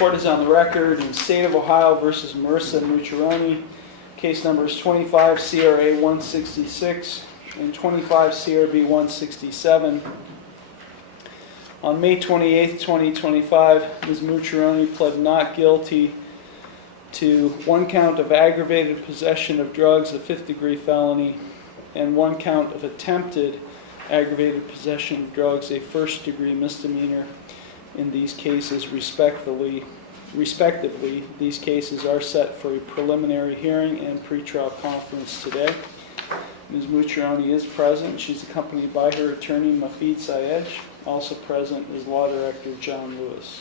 Court is on the record in State of Ohio versus Marissa Mucciaroni. Case numbers 25 CRA 166 and 25 CRB 167. On May 28, 2025, Ms. Mucciaroni pled not guilty to one count of aggravated possession of drugs, a fifth-degree felony, and one count of attempted aggravated possession of drugs, a first-degree misdemeanor. In these cases, respectively, these cases are set for a preliminary hearing and pretrial conference today. Ms. Mucciaroni is present. She's accompanied by her attorney, Mafid Sayed. Also present is Law Director John Lewis.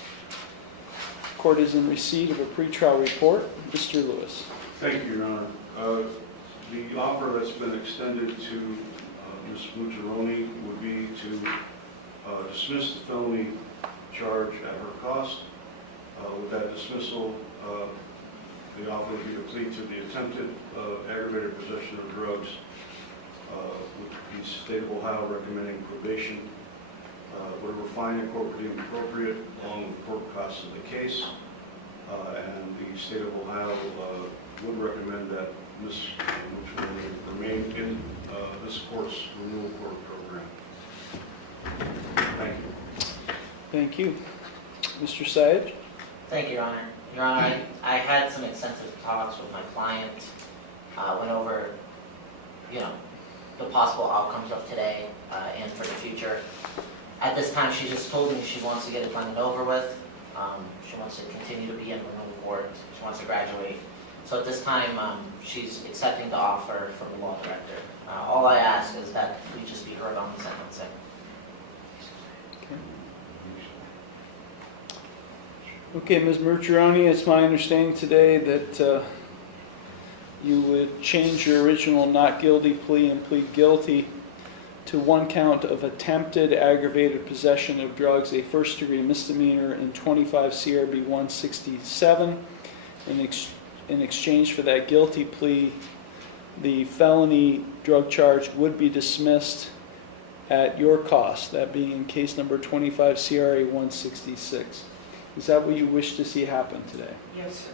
The court is in receipt of a pretrial report. Mr. Lewis. Thank you, Your Honor. The offer that's been extended to Ms. Mucciaroni would be to dismiss the felony charge at her cost. With that dismissal, the offer would be to plead to the attempted aggravated possession of drugs, with the State of Ohio recommending probation. Whatever fine the court would deem appropriate, along with the court costs of the case, and the State of Ohio would recommend that Ms. Mucciaroni remain in this court's renewal court program. Thank you. Thank you. Mr. Sayed. Thank you, Your Honor. Your Honor, I had some extensive talks with my client, went over, the possible outcomes of today and for the future. At this time, she just told me she wants to get it done and over with. She wants to continue to be in renewal court. She wants to graduate. So at this time, she's accepting the offer from the law director. All I ask is that we just be heard on the sentencing. Okay, Ms. Mucciaroni, it's my understanding today that you would change your original not guilty plea and plead guilty to one count of attempted aggravated possession of drugs, a first-degree misdemeanor, in 25 CRB 167. In exchange for that guilty plea, the felony drug charge would be dismissed at your cost, that being in case number 25 CRA 166. Is that what you wish to see happen today? Yes, sir.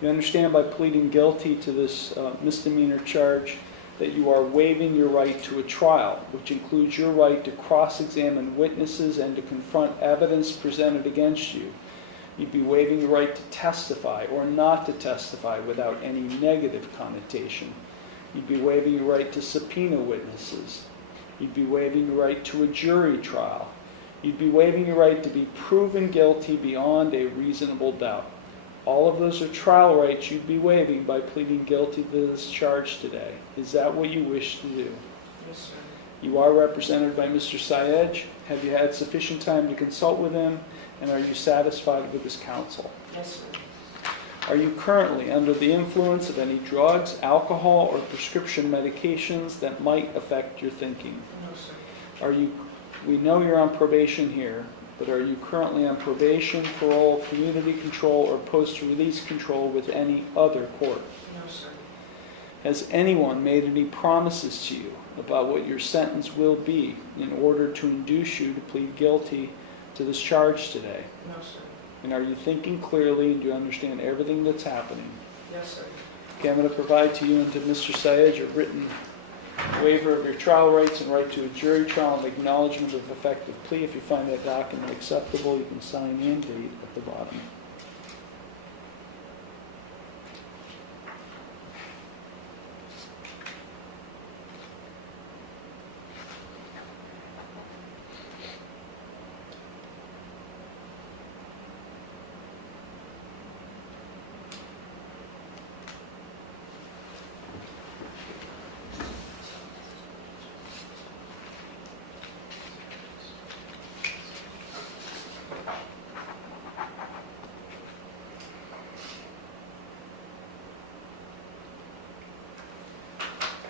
You understand by pleading guilty to this misdemeanor charge that you are waiving your right to a trial, which includes your right to cross-examine witnesses and to confront evidence presented against you. You'd be waiving your right to testify or not to testify without any negative connotation. You'd be waiving your right to subpoena witnesses. You'd be waiving your right to a jury trial. You'd be waiving your right to be proven guilty beyond a reasonable doubt. All of those are trial rights you'd be waiving by pleading guilty to this charge today. Is that what you wish to do? Yes, sir. You are represented by Mr. Sayed. Have you had sufficient time to consult with him, and are you satisfied with his counsel? Yes, sir. Are you currently under the influence of any drugs, alcohol, or prescription medications that might affect your thinking? No, sir. We know you're on probation here, but are you currently on probation, parole, community control, or post-release control with any other court? No, sir. Has anyone made any promises to you about what your sentence will be in order to induce you to plead guilty to this charge today? No, sir. And are you thinking clearly, and do you understand everything that's happening? Yes, sir. Okay, I'm going to provide to you and to Mr. Sayed your written waiver of your trial rights and right to a jury trial and acknowledgement of effective plea. If you find that document acceptable, you can sign the date at the bottom.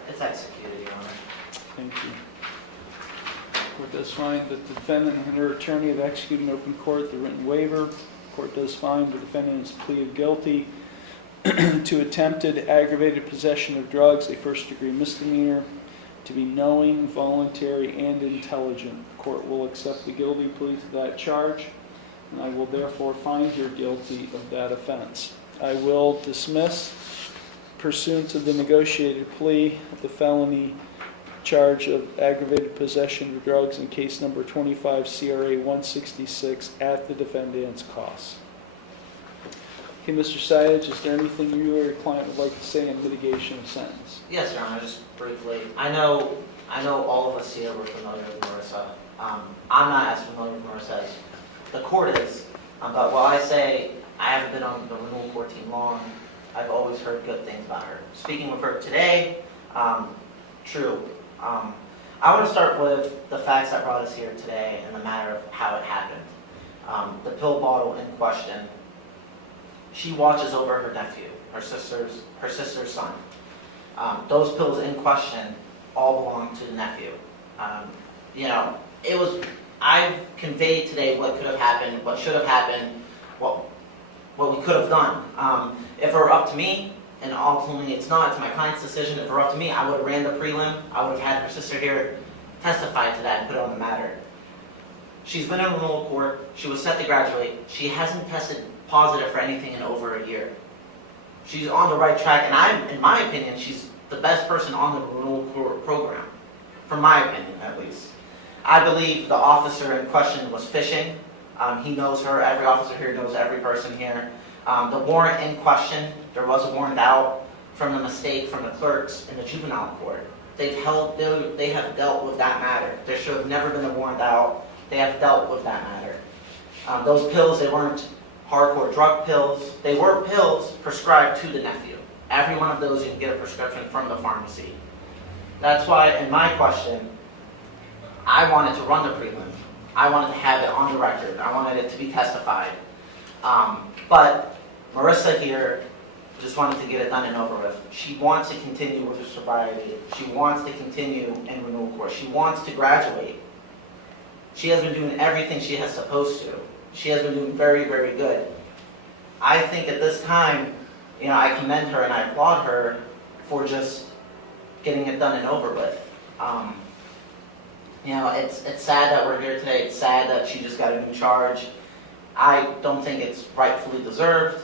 It's executed, Your Honor. Thank you. Court does find that the defendant and her attorney have executed in open court the written waiver. Court does find the defendant's plea of guilty to attempted aggravated possession of drugs, a first-degree misdemeanor, to be knowing, voluntary, and intelligent. The court will accept the guilty plea to that charge. and I will therefore find her guilty of that offense. I will dismiss, pursuant to the negotiated plea, the felony charge of aggravated possession of drugs in case number 25 CRA 166 at the defendant's cost. Okay, Mr. Sayed, is there anything you or your client would like to say in mitigation of sentence? Yes, Your Honor, just briefly. I know all of us here were familiar with Marissa. I'm not as familiar with Marissa as the court is, but while I say I haven't been on the renewal court team long, I've always heard good things about her. Speaking with her today, true. I want to start with the facts that brought us here today and the matter of how it happened. The pill bottle in question. She watches over her nephew, her sister's son. Those pills in question all belong to the nephew. I've conveyed today what could have happened, what should have happened, what we could have done. If it were up to me, and ultimately it's not, it's my client's decision, if it were up to me, I would have ran the prelim, I would have had her sister here testify to that and put it on the matter. She's been in renewal court, she was set to graduate, she hasn't tested positive for anything in over a year. She's on the right track, and in my opinion, she's the best person on the renewal court program, from my opinion at least. I believe the officer in question was fishing. He knows her, every officer here knows every person here. The warrant in question, there was a warrant out from the mistake from the clerks in the juvenile court. They have dealt with that matter. There should have never been a warrant out. They have dealt with that matter. Those pills, they weren't hardcore drug pills. They were pills prescribed to the nephew. Every one of those you can get a prescription from the pharmacy. That's why in my question, I wanted to run the prelim. I wanted to have it on the record. I wanted it to be testified. But Marissa here just wanted to get it done and over with. She wants to continue with her sobriety. She wants to continue in renewal court. She wants to graduate. She has been doing everything she has supposed to. She has been doing very, very good. I think at this time, I commend her and I applaud her for just getting it done and over with. It's sad that we're here today. It's sad that she just got a new charge. I don't think it's rightfully deserved,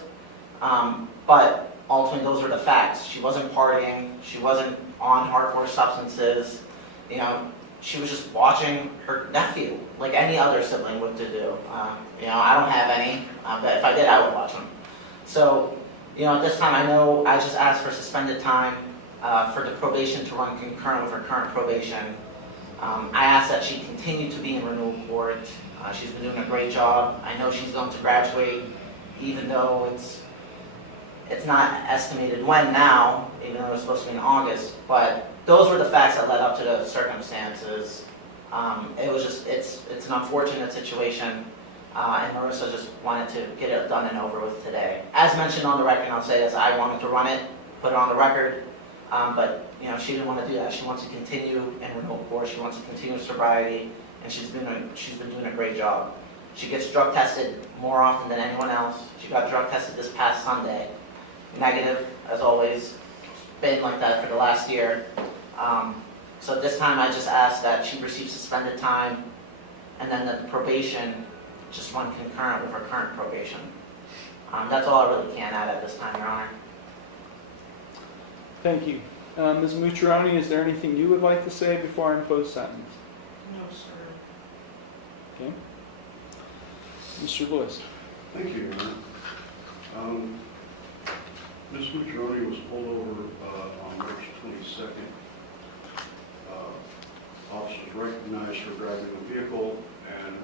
but ultimately those are the facts. She wasn't partying. She wasn't on hardcore substances. She was just watching her nephew like any other sibling would do. I don't have any, but if I did, I would watch him. So, at this time, I just asked for suspended time for the probation to run concurrent with her current probation. I asked that she continue to be in renewal court. She's been doing a great job. I know she's going to graduate, even though it's not estimated when now, even though it's supposed to be in August. But those were the facts that led up to the circumstances. It's an unfortunate situation, and Marissa just wanted to get it done and over with today. As mentioned on the record, and I'll say this, I wanted to run it, put it on the record, but she didn't want to do that. She wants to continue in renewal court. She wants to continue sobriety, and she's been doing a great job. She gets drug tested more often than anyone else. She got drug tested this past Sunday. Negative, as always. Been like that for the last year. So this time I just asked that she receive suspended time, and then the probation just run concurrent with her current probation. That's all I really can add at this time, Your Honor. Thank you. Ms. Mucciaroni, is there anything you would like to say before I impose sentence? No, sir. Okay. Mr. Lewis. Thank you, Your Honor. Ms. Mucciaroni was pulled over on March 22nd. Officers recognized her driving a vehicle and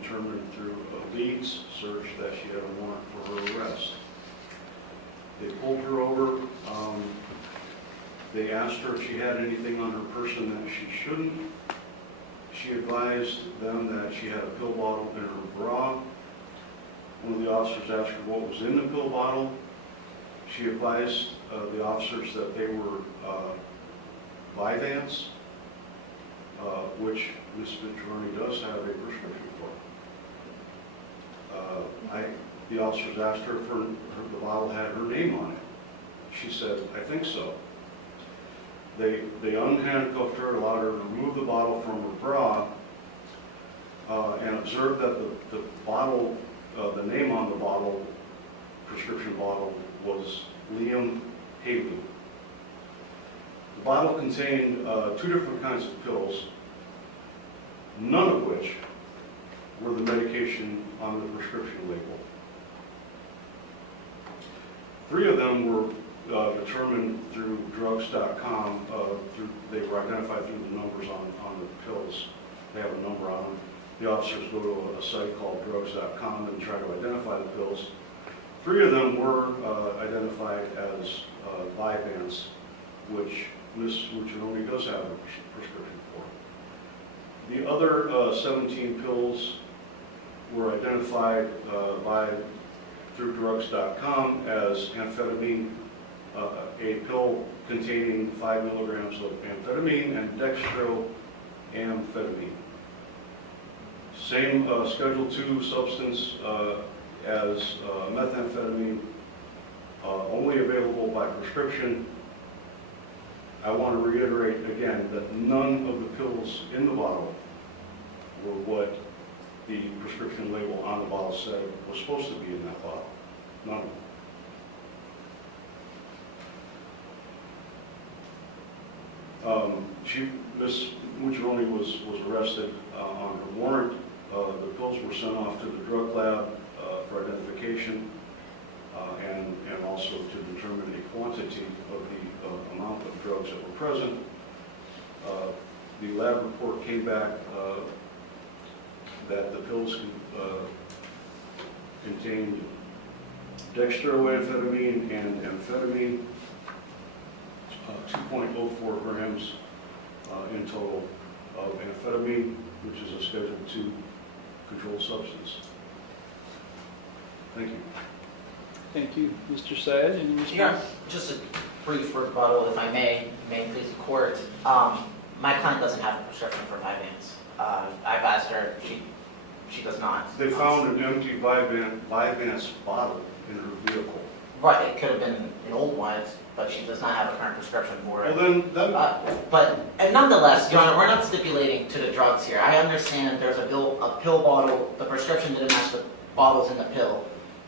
determined through a leads search that she had a warrant for her arrest. They pulled her over. They asked her if she had anything on her person that she shouldn't. She advised them that she had a pill bottle in her bra. One of the officers asked her what was in the pill bottle. She advised the officers that they were Vyvanse, which Ms. Mucciaroni does have a prescription for. The officers asked her if the bottle had her name on it. She said, I think so. They unhandcuffed her, allowed her to remove the bottle from her bra, and observed that the bottle the name on the bottle, prescription bottle, was Liam Haley. The bottle contained 2 different kinds of pills, none of which were the medication on the prescription label. 3 of them were determined through drugs.com. They were identified through the numbers on the pills. They have a number on them. The officers go to a site called drugs.com and try to identify the pills. 3 of them were identified as Vyvanse, which Ms. Mucciarone does have a prescription for. The other 17 pills were identified through drugs.com as amphetamine, a pill containing 5 milligrams of amphetamine and dextroamphetamine. Same Schedule II substance as methamphetamine, only available by prescription. I want to reiterate again that none of the pills in the bottle were what the prescription label on the bottle said was supposed to be in that bottle. None of them. Ms. Mucciarone was arrested on her warrant. The pills were sent off to the drug lab for identification and also to determine the quantity of the amount of drugs that were present. The lab report came back that the pills contained dextroamphetamine and amphetamine, 2.04 grams in total of amphetamine, which is a Schedule II controlled substance. Thank you. Thank you. Mr. Syed, any response? Yeah, just a brief rebuttal, if I may please the court. My client doesn't have a prescription for Vyvanse. I've asked her, she does not. They found an empty Vyvanse bottle in her vehicle. Right, it could have been an old one, but she does not have a current prescription for it. Well, then And nonetheless, Your Honor, we're not stipulating to the drugs here. I understand there's a pill bottle, the prescription didn't match the bottles in the pill.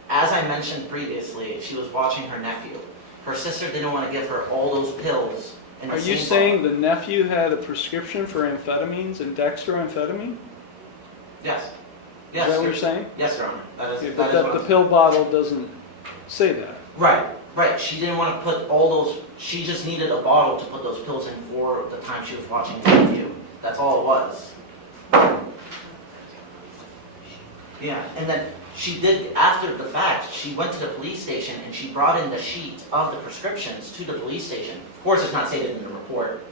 As I mentioned previously, she was watching her nephew. Her sister didn't want to give her all those pills in the Are same you saying bottle. the nephew had a prescription for amphetamines and dextroamphetamine? Yes. Is Yes, that what Your- you're saying? Yes, Your Honor. That is, Yeah, that but is that what the I'm- pill bottle doesn't say that. Right. She didn't want to put all those, she just needed a bottle to put those pills in for the time she was watching the review. That's all it was. Yeah, and then she did, after the fact, she went to the police station and she brought in the sheet of the prescriptions to the police station. Of course, it's not stated in the report.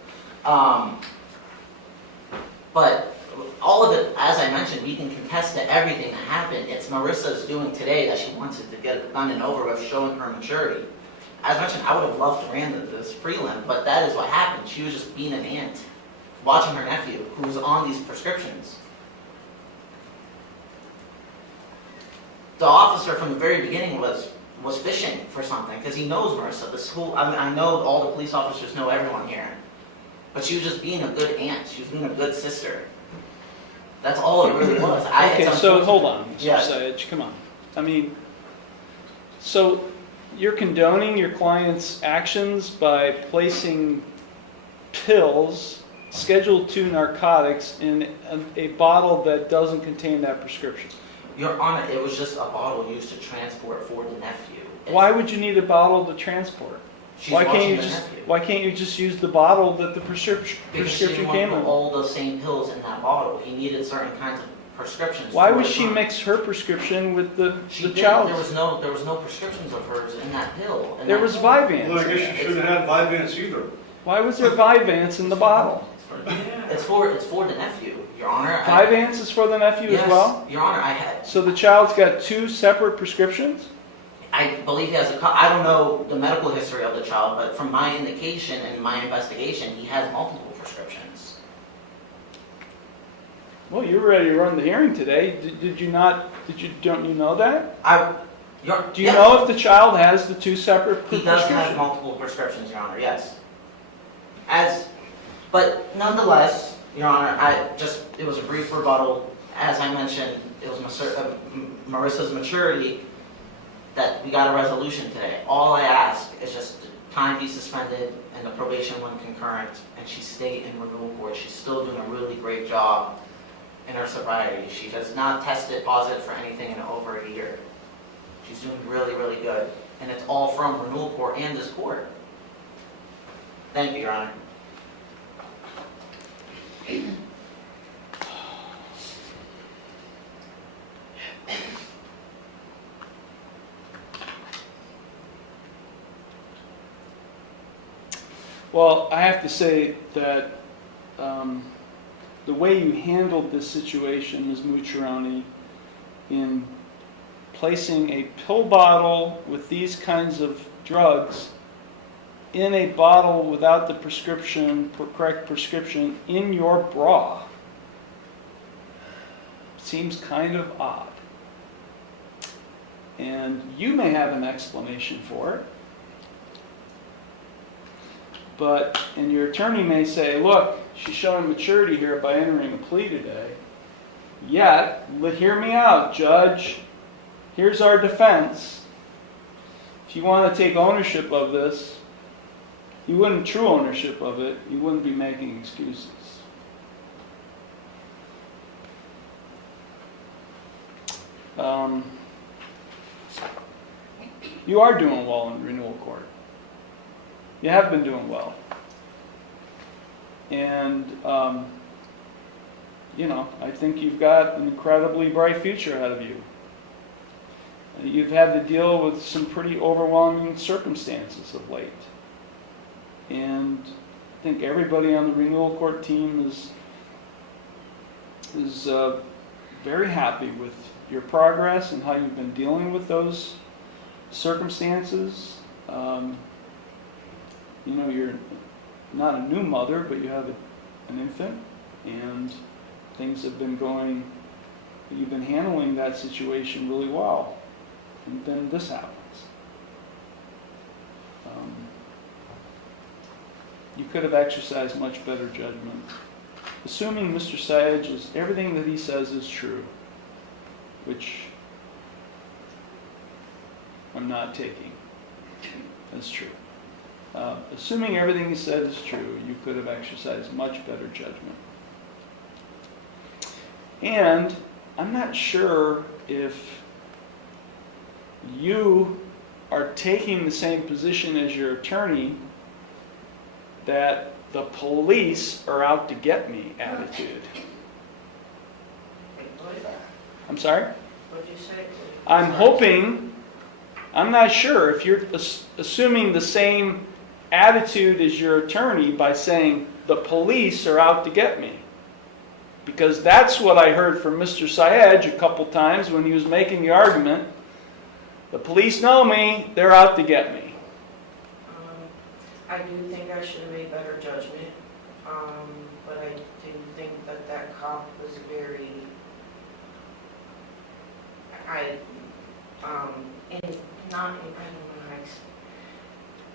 But all of it, as I mentioned, we can contest to everything that happened. It's Marissa's doing today that she wanted to get it done and over with, showing her maturity. As mentioned, I would have loved to ran this prelim, but that is what happened. She was just being an aunt, watching her nephew, who was on these prescriptions. The officer from the very beginning was fishing for something, because he knows Marissa. The school, I know all the police officers know everyone here. But she was just being a good aunt. She was being a good sister. That's all it really was. Okay, so hold on, Mr. Yeah. Syed, come on. I mean, so you're condoning your client's actions by placing pills, Schedule II narcotics, in a bottle that doesn't contain that prescription. Your Honor, it was just a bottle used to transport for the nephew. Why would you need a bottle to transport? She's Why watching can't you the just nephew. Why can't you just use the bottle that the Because she prescription didn't want came to put in? all the same pills in that bottle. He needed certain kinds of prescriptions. Why for would his she son. mix her prescription with the She did. child's? There was no prescriptions of hers in that pill. in There that was pill. Vyvanse. well, I guess you shouldn't have Vyvanse either. Why was there Vyvanse in the bottle? It's for the nephew, Your Honor. Vyvanse is for the nephew Yes, as well? Your Honor, I had. So the child's got 2 separate prescriptions? I believe he has I don't know the medical history of the child, but from my indication and my investigation, he has multiple prescriptions. Well, you were ready to run the hearing today. Don't you know that? Do you yes, know if the child has the 2 separate he does have prescriptions? multiple prescriptions, Your Honor, yes. But nonetheless, Your Honor, it was a brief rebuttal. As I mentioned, it was Marissa's maturity that we got a resolution today. All I ask is just time be suspended and the probation one concurrent, and she stay in renewal court. She's still doing a really great job in her sobriety. She has not tested positive for anything in over a year. She's doing really, really good. And it's all from renewal court and this court. Thank you, Your Honor. Well, I have to say that the way you handled this situation, Ms. Mucciarone, in placing a pill bottle with these kinds of drugs in a bottle without the correct prescription in your bra, seems kind of odd. And you may have an explanation for it. And your attorney may say, look, she's showing maturity here by entering a plea today. Yet, hear me out, Judge. Here's our defense. If you want to take ownership of this, true ownership of it, you wouldn't be making excuses. You are doing well in renewal court. You have been doing well. And, I think you've got an incredibly bright future ahead of you. You've had to deal with some pretty overwhelming circumstances of late. And I think everybody on the renewal court team is very happy with your progress and how you've been dealing with those circumstances. You're not a new mother, but you have an infant, and things have been going, you've been handling that situation really well. And then this happens. You could have exercised much better judgment. Assuming Mr. Sayegh everything that he says is true, which I'm not taking as true. Assuming everything he said is true, you could have exercised much better judgment. And I'm not sure if you are taking the same position as your attorney that the police are out to get me attitude. I'm sorry? What did you say? I'm not sure if you're assuming the same attitude as your attorney by saying the police are out to get me. Because that's what I heard from Mr. Sayegh a couple times when he was making the argument. The police know me, they're out to get me. I do think I should have made better judgment, but I do think that cop was very,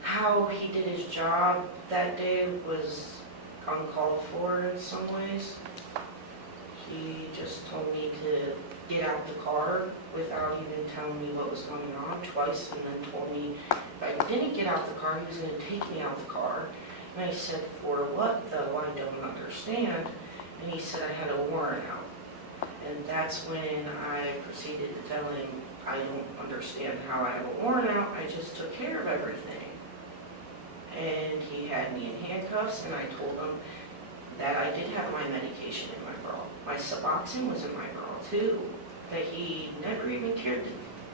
how he did his job that day was uncalled for in some ways. He just told me to get out the car without even telling me what was going on twice, and then told me if I didn't get out the car, he was going to take me out the car. And I said, for what though? I don't understand. And he said I had a warrant out. And that's when I proceeded to tell him I don't understand how I have a warrant out. I just took care of everything. And he had me in handcuffs, and I told him that I did have my medication in my bra. My Suboxone was in my bra too, that he never even cared to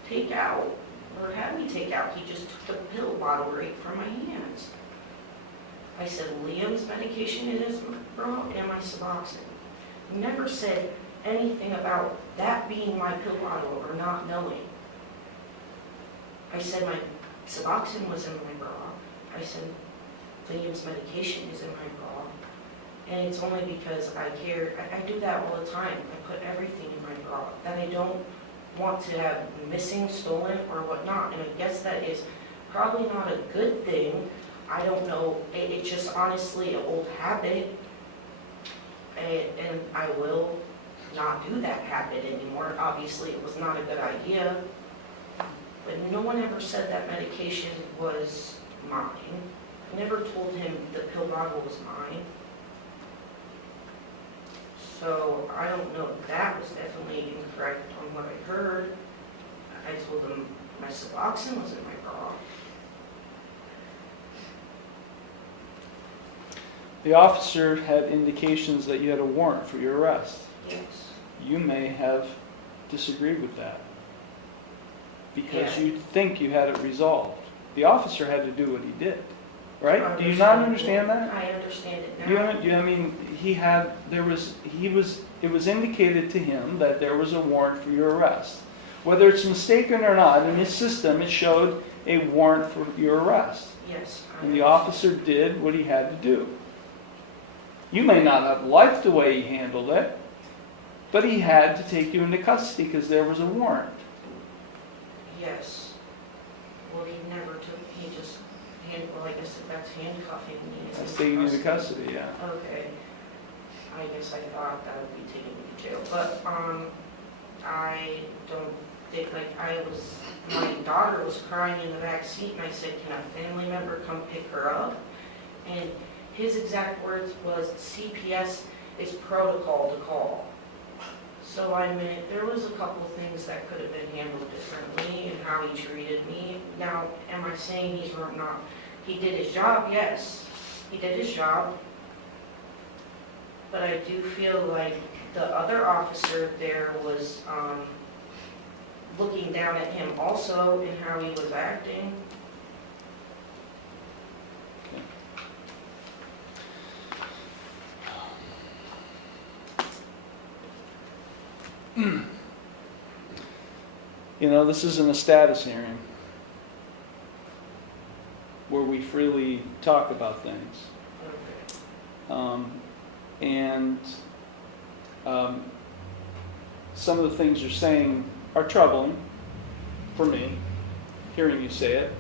take out or have me take out. He just took the pill bottle right from my hands. I said Liam's medication in his bra and my Suboxone. He never said anything about that being my pill bottle or not knowing. I said my Suboxone was in my bra. I said Liam's medication is in my bra. And it's only because I care. I do that all the time. I put everything in my bra that I don't want to have missing, stolen, or whatnot. And I guess that is probably not a good thing. I don't know. It's just honestly an old habit. And I will not do that habit anymore. Obviously, it was not a good idea, but no one ever said that medication was mine. I never told him the pill bottle was mine. So I don't know, that was definitely incorrect on what I heard. I told him my Suboxone was in my bra. The officer had indications that you had a warrant for your arrest. Yes. You may have disagreed with that because Yeah. you think you had it resolved. The officer had to do what he did, right? I Do you not understand that? I understand it You, now. I mean, it was indicated to him that there was a warrant for your arrest. Whether it's mistaken or not, in his system it showed a warrant for your arrest. Yes. I And the understand. officer did what he had to do. You may not have liked the way he handled it, but he had to take you into custody because there was a warrant. Yes. Well, he never took, he just, well, I guess that's handcuffing me. That's taking you into custody, yeah. Okay. I guess I thought that would be taking me to jail, but, I don't think, my daughter was crying in the back seat and I said, can a family member come pick her up? And his exact words was, CPS is protocol to call. So I mean, there was a couple of things that could have been handled differently and how he treated me. Now, am I saying he's not, he did his job? Yes, he did his job. But I do feel like the other officer there was looking down at him also in how he was acting. You know, this isn't a status hearing where we freely talk about things. Some of the things you're saying are troubling for me, hearing you say it.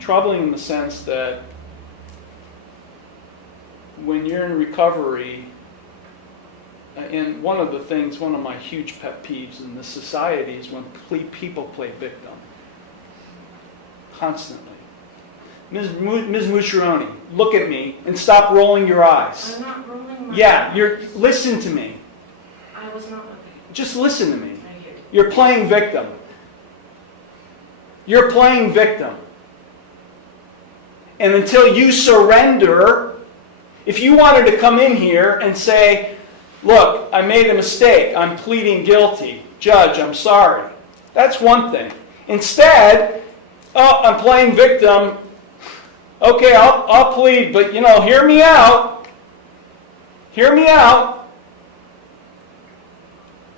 Troubling in the sense that when you're in recovery, and one of my huge pet peeves in this society is when people play victim. Constantly. Ms. Mucciarone, look at me and stop rolling your eyes. I'm not rolling my Yeah, listen to me. I was not. Just listen to me. I hear you. You're playing victim. You're playing victim. And until you surrender, if you wanted to come in here and say, look, I made a mistake, I'm pleading guilty, judge, I'm sorry, that's one thing. Instead, oh, I'm playing victim, okay, I'll plead, but hear me out. Hear me out.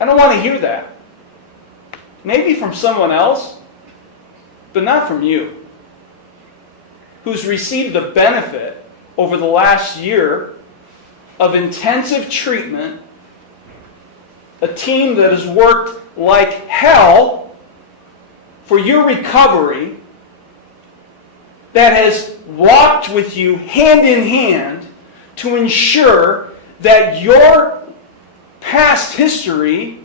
I don't want to hear that. Maybe from someone else, but not from you, who's received the benefit over the last year of intensive treatment, a team that has worked like hell for your recovery, that has walked with you hand in hand to ensure that your past history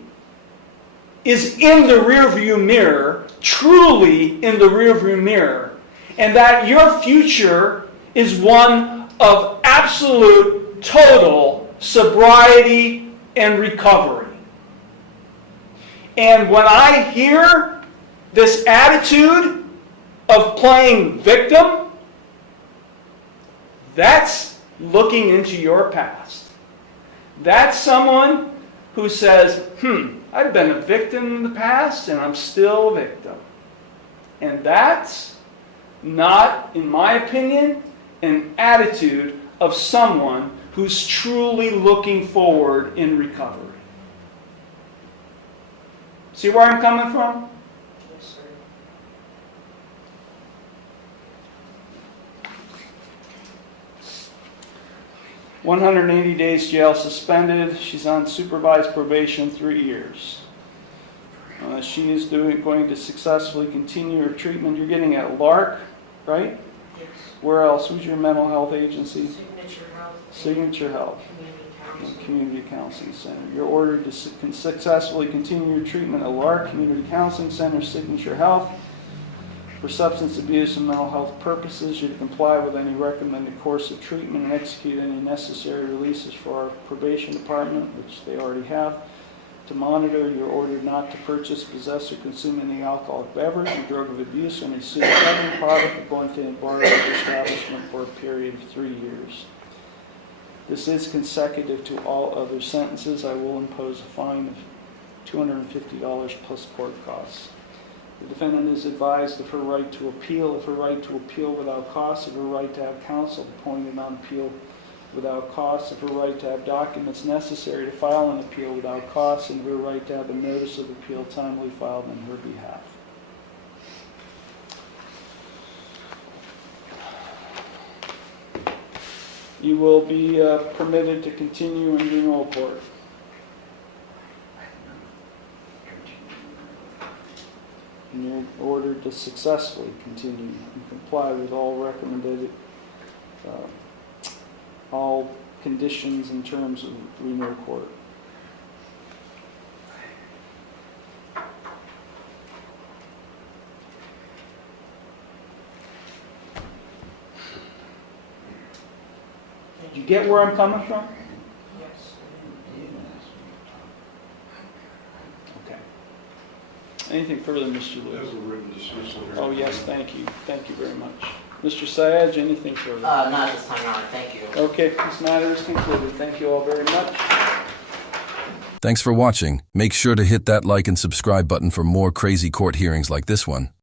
is in the rearview mirror, truly in the rearview mirror, and that your future is one of absolute, total sobriety and recovery. And when I hear this attitude of playing victim, that's looking into your past. That's someone who says, I've been a victim in the past and I'm still a victim. And that's not, in my opinion, an attitude of someone who's truly looking forward in recovery. See where I'm coming from? Yes, sir. 180 days jail suspended. She's on supervised probation 3 years. She is going to successfully continue her treatment. You're getting at Lark, right? Yes. Where else? Who's your mental health agency? Signature Health. Signature Health. Community County. Community Counseling Center. You're ordered to successfully continue your treatment at Lark Community Counseling Center, Signature Health, for substance abuse and mental health purposes. You're to comply with any recommended course of treatment and execute any necessary releases for our probation department, which they already have. To monitor, you're ordered not to purchase, possess, or consume any alcoholic beverage or drug of abuse or any suit-covering product going to a bar or establishment for a period of 3 years. This is consecutive to all other sentences. I will impose a fine of $250 plus court costs. The defendant is advised of her right to appeal, of her right to appeal without cost, of her right to have counsel appointed on appeal without cost, of her right to have documents necessary to file an appeal without cost, and of her right to have a notice of appeal timely filed on her behalf. You will be permitted to continue in juvenile court. And you're ordered to successfully continue and comply with all recommended, all conditions in terms of renewal court. Did you get where I'm coming from? Yes. Okay. Anything further, Mr. Lewis? There's a written dismissal here. Oh, yes, thank you. Thank you very much. Mr. Syed, anything further? Not at this time, Your Honor, thank you. Okay, this matter is concluded. Thank you all very much. Thanks for watching. Make sure to hit that like and subscribe button for more crazy court hearings like this one.